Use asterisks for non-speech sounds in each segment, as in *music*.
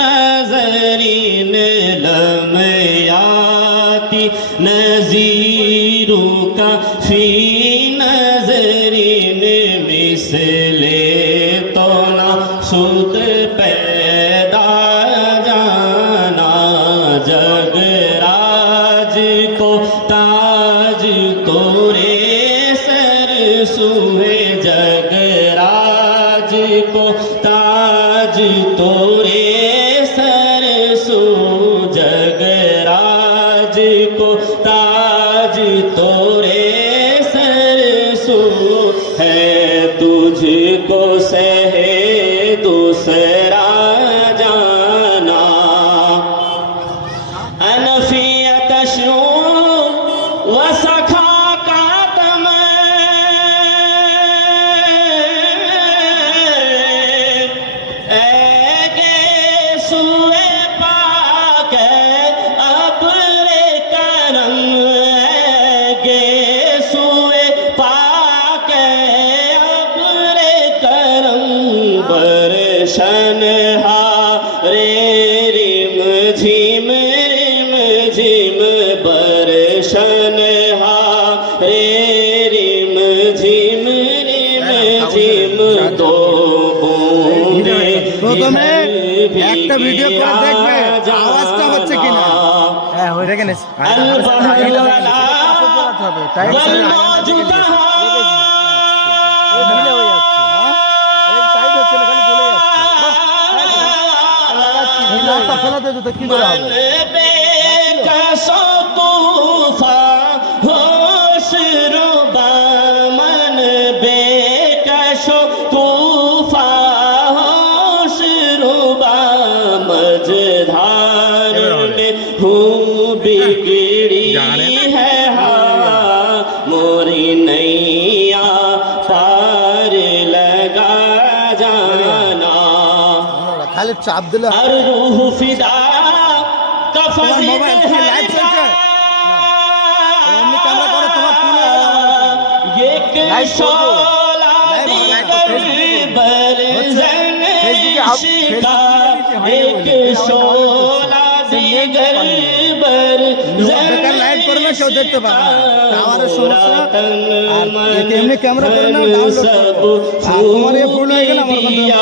نظری میں لمے آتی نظیروں کا فی نظری میں مثلے تو نہ سود پیدا جانا جگ راج کو تاج تو رے سر سو तुझको सहे दूसरा बरशन हारे रिम झिम रिम झिम दो बूंदे প্রথমে इधर একটা भी ভিডিও করে দেখবে আওয়াজটা হচ্ছে কিনা হ্যাঁ হয়ে দেখে নিস টাইম ফেলাতে যেত কি করে হবে अजधार में हूँ बिगड़ी *laughs* है हवा मोरी नैया पार लगा जाना। खाली चाप दिला। हर रूह फिदा शोला दी जन शिका ফেসবুকে एक হয়ে বলে। शोला दिगर बर বেকার লাইভ করে না কেউ দেখতে পাবে না টাওয়ারের সমস্যা আর একে এমনি ক্যামেরা করে না ডাউনলোড করো আর তোমার এ ফুল হয়ে গেলে আমার কথা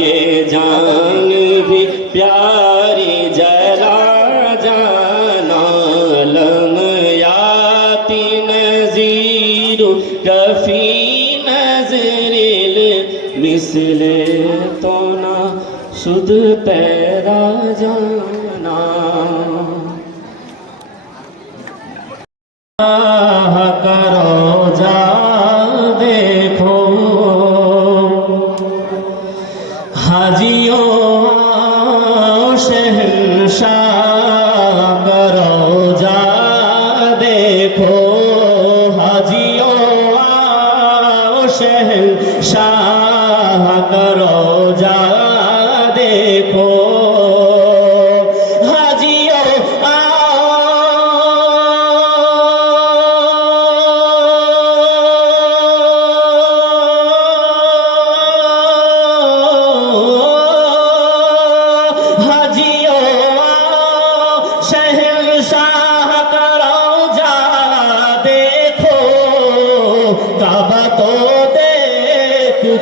ये जान भी प्यारी जला जाना लम याति नजीर कफी नजरिल मिसले तो ना सुध पैदा जाना।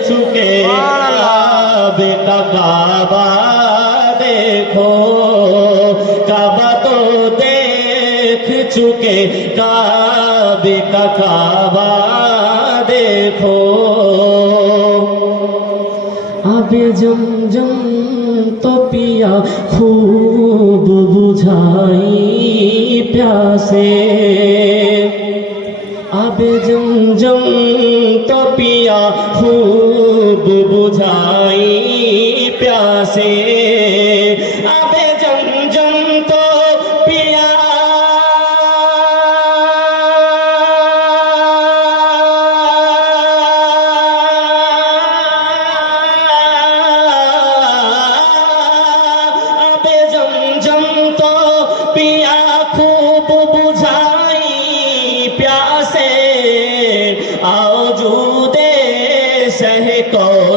চুকে বেটা বাবা দেখো, কাবা তো দেখ চুকে বেটা কাবা দেখো। আবে জম জম তো প্যাসে। আবে জমজম তো পিয়া খুব বুঝাই প্যাসে। আবে জমজম তো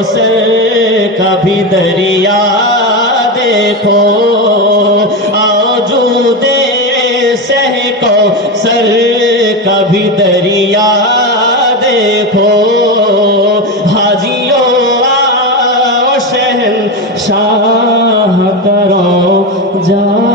कौसर कभी दरिया दे देखो। आजूदे सह को सर कभी दरिया देखो। हाजियो आओ शहन शाह करो जा